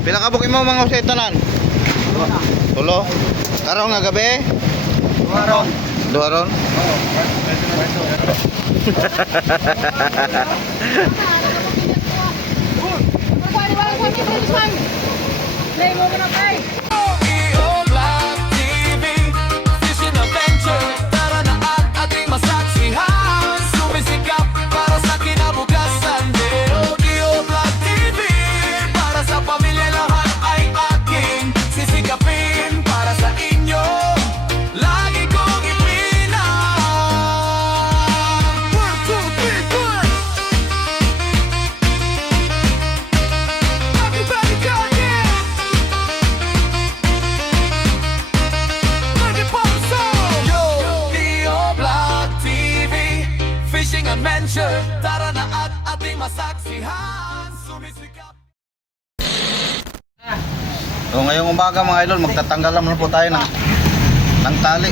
Pila ka bukin mo mga usit tanan? Tulo. Karong nga gabi? Duharon. Duharon? Oo. Play mo muna, play! Tara na at ating masaksihan, sumisikap. So ngayong umaga mga idol, magtatanggal naman po tayo ng tali.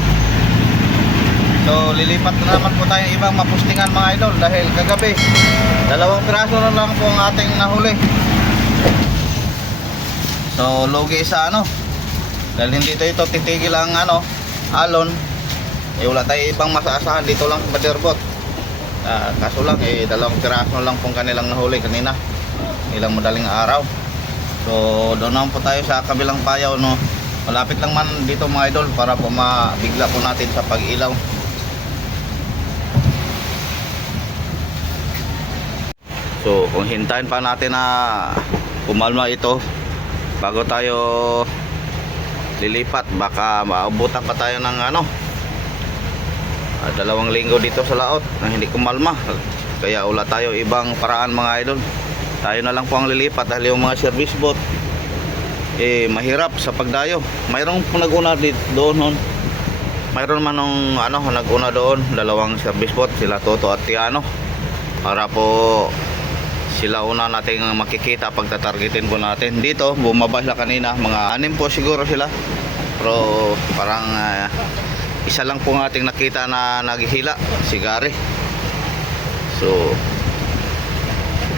So lilipat na naman po tayo ibang mapustingan mga idol dahil kagabi 2 piraso na lang po ang ating nahuli. So lugi sa dahil hindi ito titigil ang alon, wala tayo ibang masaasahan dito lang sa Baderbot. Kaso lang 2 piraso lang pong kanilang nahuli kanina, ilang madaling araw. So doon naman po tayo sa kabilang payaw, malapit lang man dito mga idol para po mabigla po natin sa pag-ilaw. So kung hintayin pa natin na kumalma ito bago tayo lilipat, baka maabutan pa tayo ng 2 linggo dito sa laot na hindi kumalma. Kaya wala tayo ibang paraan mga idol, tayo na lang po ang lilipat dahil yung mga service boat mahirap sa pagdayo. Mayroong nag-una doon mayroon man nung nag-una doon 2 service boat, sila Toto at Tiano, para po sila una nating makikita pagtatargetin po natin. Dito bumaba sila kanina, mga 6 po siguro sila, pero parang isa lang po ang ating nakita na naghihila, si Gary. So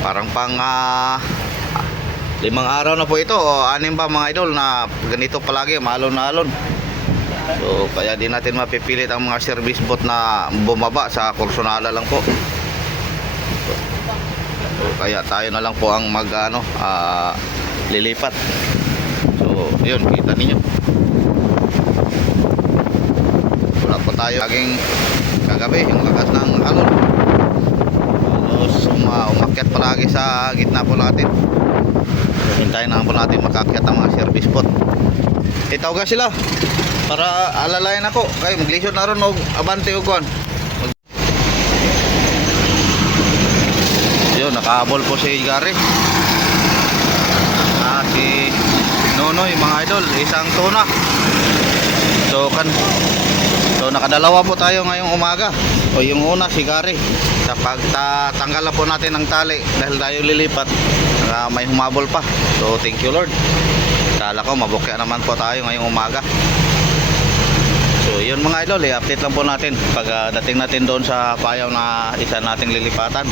parang pang 5 araw na po ito o 6 ba mga idol na ganito palagi, maalon na alon. So kaya di natin mapipilit ang mga service boat na bumaba, sa Corsonada lang po. So kaya tayo na lang po ang lilipat. So yun, kita ninyo, wala po tayo laging kagabi yung lakas ng alon. Umakyat palagi sa gitna po natin. So, hintayin na po natin makakyat ang mga service boat. Itawag sila para alalayan ako kay maglisod na ron og abante og kuan. Yun, nakahabol po si Gary. Si Nonoy mga idol, isang tuna. So nakadalawa po tayo ngayong umaga. O yung una si Gary, sa pagtatanggal na po natin ng tali dahil tayo lilipat, may humabol pa. So thank you Lord, kala ko mabukya naman po tayo ngayong umaga. So yun mga idol, update lang po natin pag dating natin doon sa payaw na isa nating lilipatan.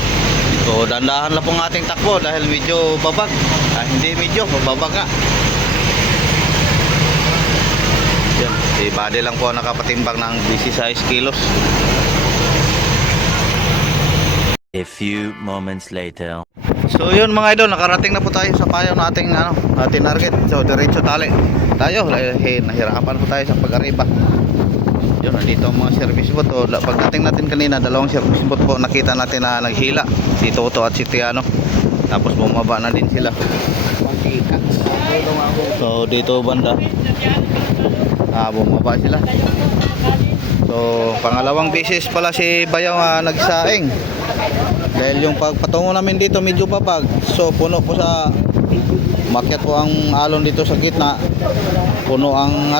So dandahan lang po ng ating takbo dahil medyo babag, hindi medyo babag nga. Yun, si Buddy lang po nakapatimbang ng 16 kilos. A few moments later. So yun mga idol, nakarating na po tayo sa payaw nating ating target. So diretso tali tayo, nahirapan po tayo sa pag-arriba. Yun, nandito ang mga service boat. Pagdating natin kanina, 2 service boat po nakita natin na naghila, si Toto at si Tiano. Tapos bumaba na din sila. So dito banda bumaba sila. So pangalawang beses pala si Bayaw nagsaing dahil yung pagpatungo namin dito medyo babag. So puno po sa makyat po ang alon dito sa gitna, puno ang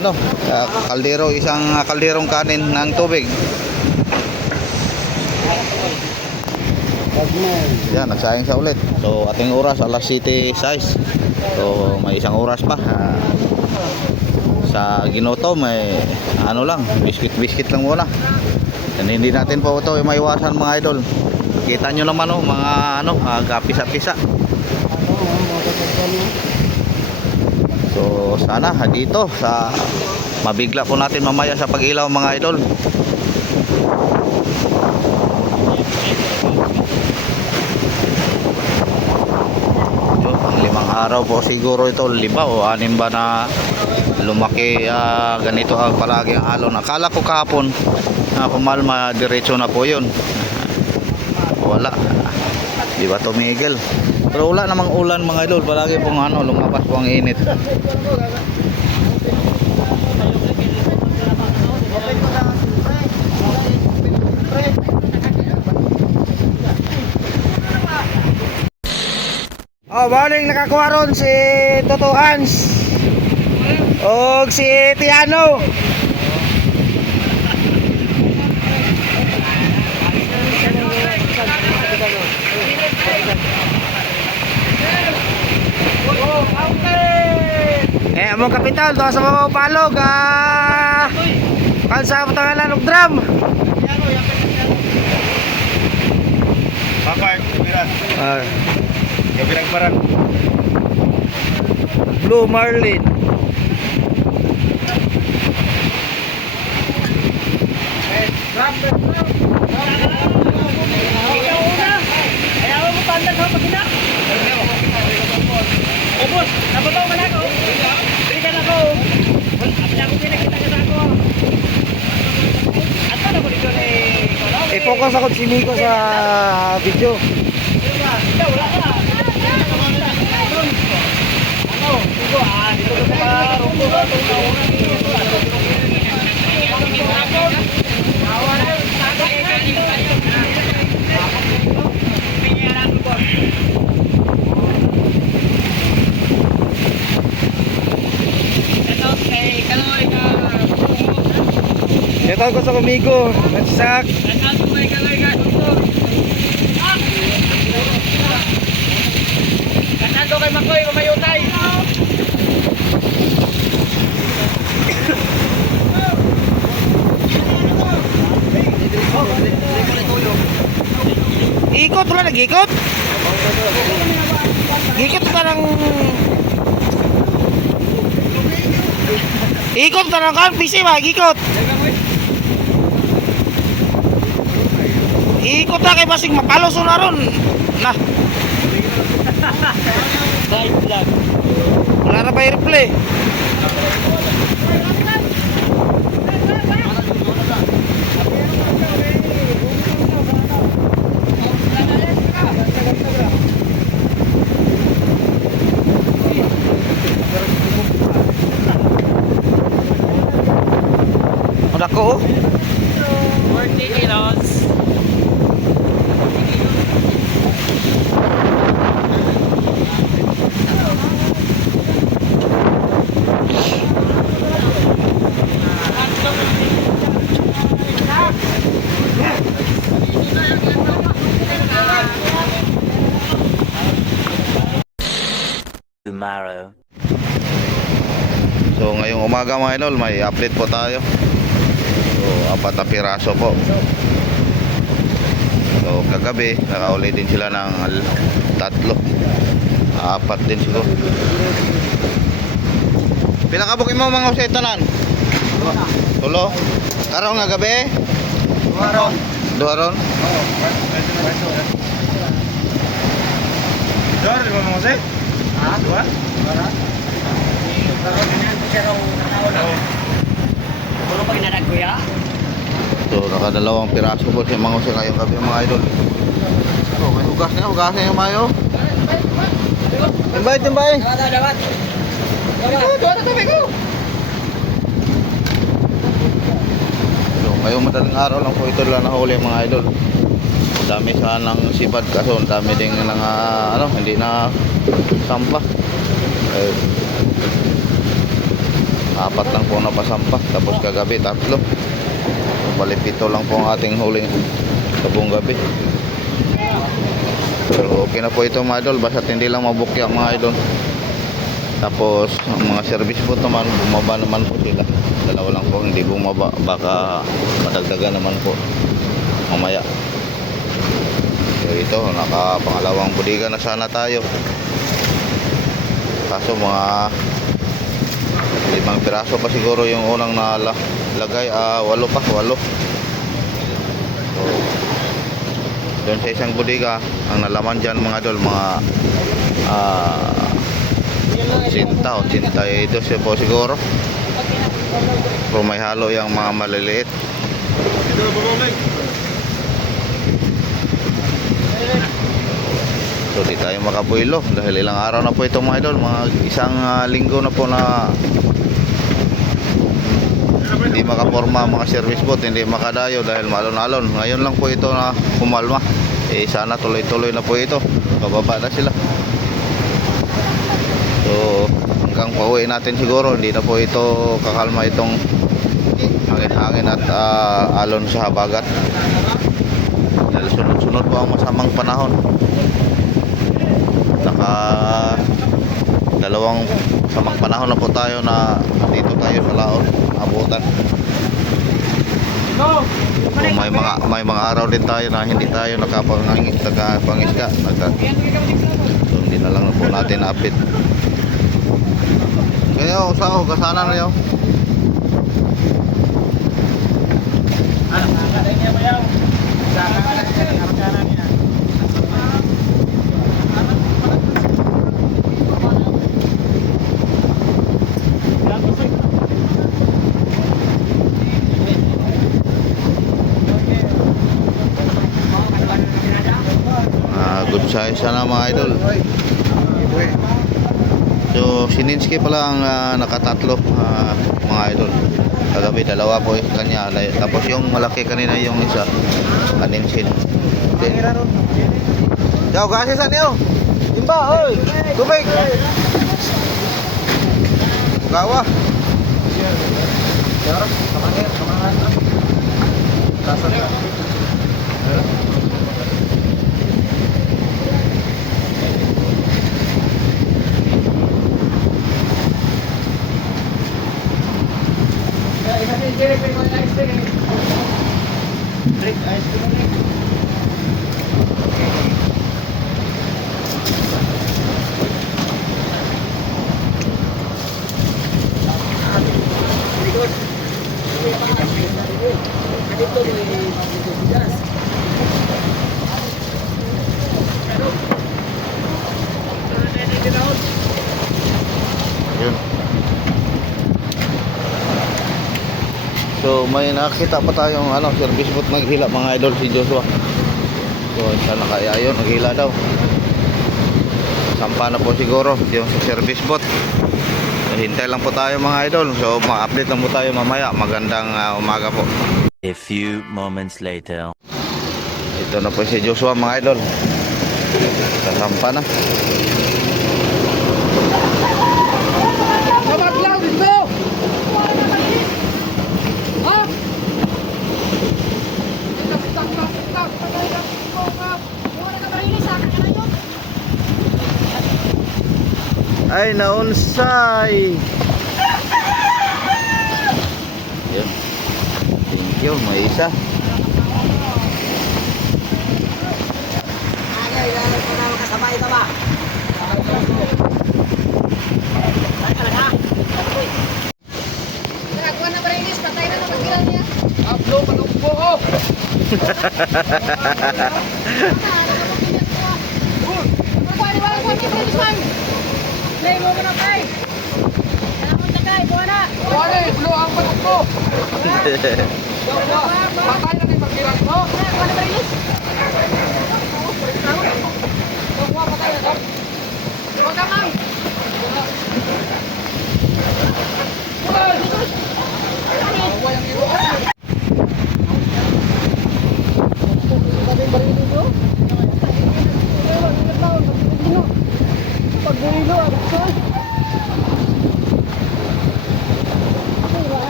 kaldero, isang kalderong kanin ng tubig. Yan, nagsaing sa ulit. So ating oras alas 7:06. So may isang oras pa. Sa ginuto may lang, biscuit lang muna. And hindi natin po ito maiwasan mga idol. Kita nyo naman mga gapisa-pisa. sana dito sa mabigla po natin mamaya sa pag-ilaw mga idol. Ito, 5 araw po siguro ito, 5 o 6 ba na lumaki, ganito ang palagi ang alon. Akala ko kahapon pumalma diretso na po yun, wala, di ba tumigil. Pero wala namang ulan mga idol, palagi pong lumabas po ang init. Baling nakakuha ron si Toto Hans o si Tiano. Among kapital to sa mga palog kan sa patangalan og drum. Bakit? Biran. Gabirang parang. Blue Marlin. Ubus, nababaw ka na ako. Balikan ako. Apila ko pinakita ka sa ako. At ano ko dito I-focus ako si Miko sa video. wala ka. Ano? Dito dito sa rumbo ba Ito ko sa Miko, nagsak. Kanado kay Makoy, mamayutay. Ikot wala nag-ikot. Ikot parang ikot parang kan PC ba ikot. Ikot na kay basig mapalos na ron. Nah. Wala na ba i-replay? Ada ko. 40 kilos. Tomorrow. So ngayong umaga mga idol, may update po tayo. So 4 na piraso po. So kagabi nakauli din sila ng 3, 4 din siguro. Pinakabukin mo mga usay tanan. Tulo. Karong nga gabi? Duharon. Dor, di ba mga kasi? Dua? Puro pag nadag kuya. So nakadalawang piraso po si mga usay ngayong gabi mga idol. So may hugas na, hugasin yung mayo. Timbay, timbay. Dawat. So ngayong madaling araw lang po ito lang nahuli mga idol. Dami sanang sipad kaso ang dami ding hindi na sampa. 4 lang po napasampa, tapos kagabi 3. So, bali 7 lang po ang ating huling sa buong gabi. Pero okay na po ito mga idol, basta hindi lang mabukya mga idol. Tapos ang mga service boat naman, bumaba naman po sila. 2 lang po, hindi bumaba, baka madagdagan naman po mamaya. So ito, nakapangalawang budiga na sana tayo. Kaso mga 5 piraso pa siguro yung unang nalagay. 8 pa, 8. So, doon sa isang bodega, ang nalaman dyan mga idol, mga 82 po siguro. Pero may halo yung mga maliliit. So di tayo makabuilo dahil ilang araw na po ito mga idol, mga isang linggo na po na hindi makaporma mga service boat, hindi makadayo dahil malon-alon. Ngayon lang po ito na kumalma. Sana tuloy-tuloy na po ito. Bababa na sila. So hanggang pauwi natin siguro, hindi na po ito kakalma itong hangin-hangin at alon sa habagat. Dahil sunod-sunod po ang masamang panahon. Dalawang samang panahon na po tayo na dito tayo sa laot, abutan. So, may mga araw din tayo na hindi tayo nakapangisda. So, hindi na lang po natin na-update. Kaya usaho, kasana na yun. Good size sana mga idol. So Sininski pala ang nakatatlo mga idol. Kagabi dalawa po yung kanya. Tapos yung malaki kanina yung isa kaninsin. Ciao kasi sa niyo. Timba oy. Tubig. Gawa. Yun. So may nakita pa tayong service boat naghila mga idol, si Joshua. So isa na kaya yun, naghila daw. Sampa na po siguro yung sa service boat. Hintay lang po tayo mga idol. So ma-update lang po tayo mamaya. Magandang umaga po. A few moments later. Ito na po si Joshua mga idol. Sasampa na. Ay naunsay. Yun. Thank you, may isa.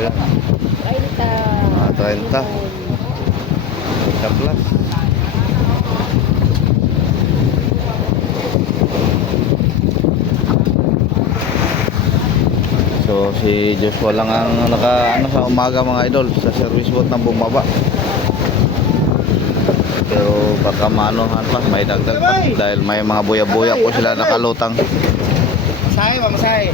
Yeah. 30. Plus. So si Joshua lang ang sa umaga mga idol sa service boat na bumaba. Pero baka maanuhan pa, may dagdag pa dahil may mga buya-buya po sila nakalutang. Masahe ba, masahe?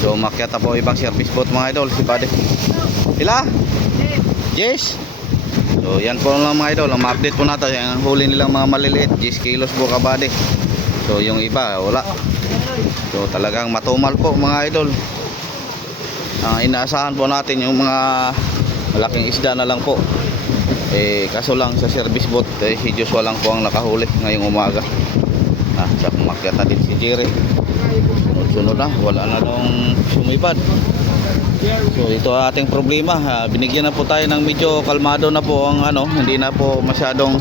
So umakyat na po ibang service boat mga idol, si Buddy. Sila? Yes. So yan po lang mga idol, ma-update po natin ang huli nilang mga maliliit, 10 kilos po ka Buddy. So yung iba wala. So talagang matumal po mga idol. Inaasahan po natin yung mga malaking isda na lang po. Kaso lang sa service boat si Joshua lang po ang nakahuli ngayong umaga. Sa umakyat na din si Jerry. Sunod na, wala na nung sumipad. So ito ang ating problema. Binigyan na po tayo ng medyo kalmado na po ang hindi na po masyadong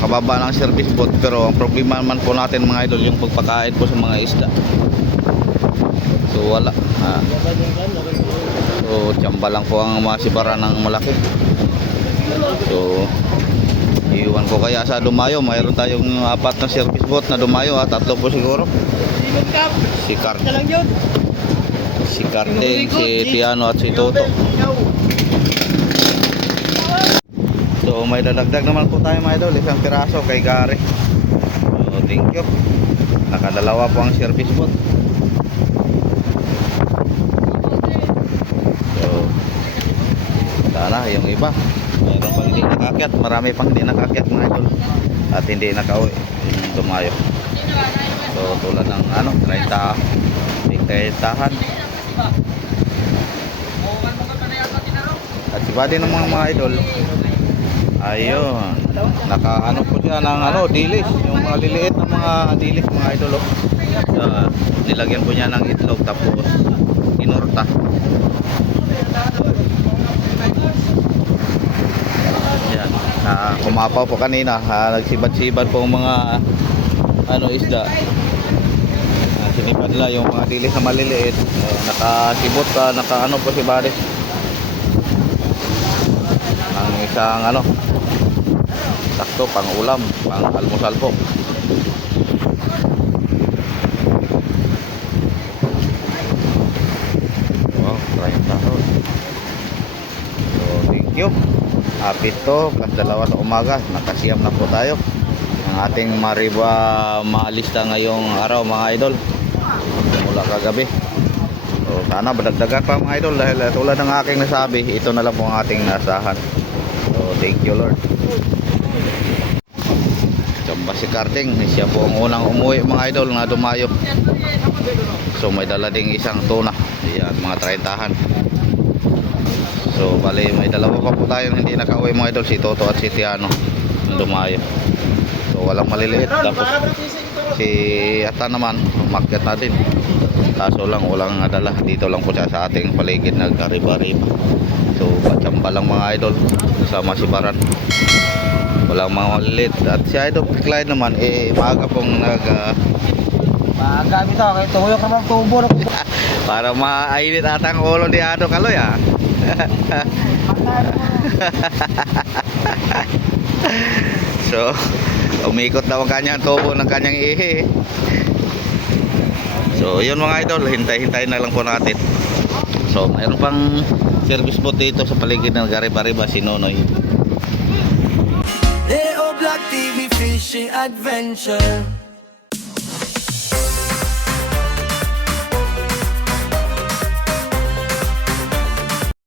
makababa ng service boat, pero ang problema naman po natin mga idol yung pagpakain po sa mga isda. So wala. So tsamba lang po ang masibara ng malaki. So iwan ko kaya sa Dumayo, mayroon tayong 4 na service boat na Dumayo, 3 po siguro. Si Karting, si Tiano at si Toto. So may dadagdag naman po tayo mga idol, isang piraso kay Gary. So thank you. Nakadalawa po ang service boat. So sana yung iba mayroon pang hindi nakakyat, marami pang hindi nakakyat mga idol at hindi nakauwi yung Dumayo. So tulad ng 30-tahan at si Buddy ng mga idol, ayun, naka po siya ng dilis, yung mga liliit na mga dilis mga idol. So, nilagyan po niya ng itlog tapos inorta. Yan, kumapaw po kanina, nagsibad-sibad po ang mga isda. Sinipad nila yung mga dilis na maliliit. Nakasibot ka, po si Buddy ng isang sakto pang ulam, pang almusal po. Wow, 30 tahon. So thank you. Hapit to, plus 2 sa umaga, nakasiyam na po tayo ang ating maalista ngayong araw mga idol mula kagabi. So sana badagdagan pa mga idol dahil tulad ng aking nasabi, ito na lang po ang ating nasahan. So thank you Lord. Tsamba si Karting, siya po ang unang umuwi mga idol na Dumayo. So may dala ding isang tuna. Ayan, mga 30-tahan. So bali may dalawa pa po tayo hindi nakauwi mga idol, si Toto at si Tiano ng Dumayo. So walang maliliit. Tapos si Ata naman umakyat na din, kaso lang walang dala, dito lang po siya sa ating paligid nagkariba-riba. So patsamba lang mga idol sa masibaran, walang mga maliliit. At si Idol Clyde naman maaga pong Magamit ako, kahit tuyok naman tubo na po. para mainit ata ang ulo ni Ado Kaloy So umikot daw ang kanyang tubo ng kanyang ihi. So yun mga idol, hintay-hintay na lang po natin. So mayroon pang service boat dito sa paligid ng Gariba-riba, si Nonoy. Leo Black TV Fishing Adventure.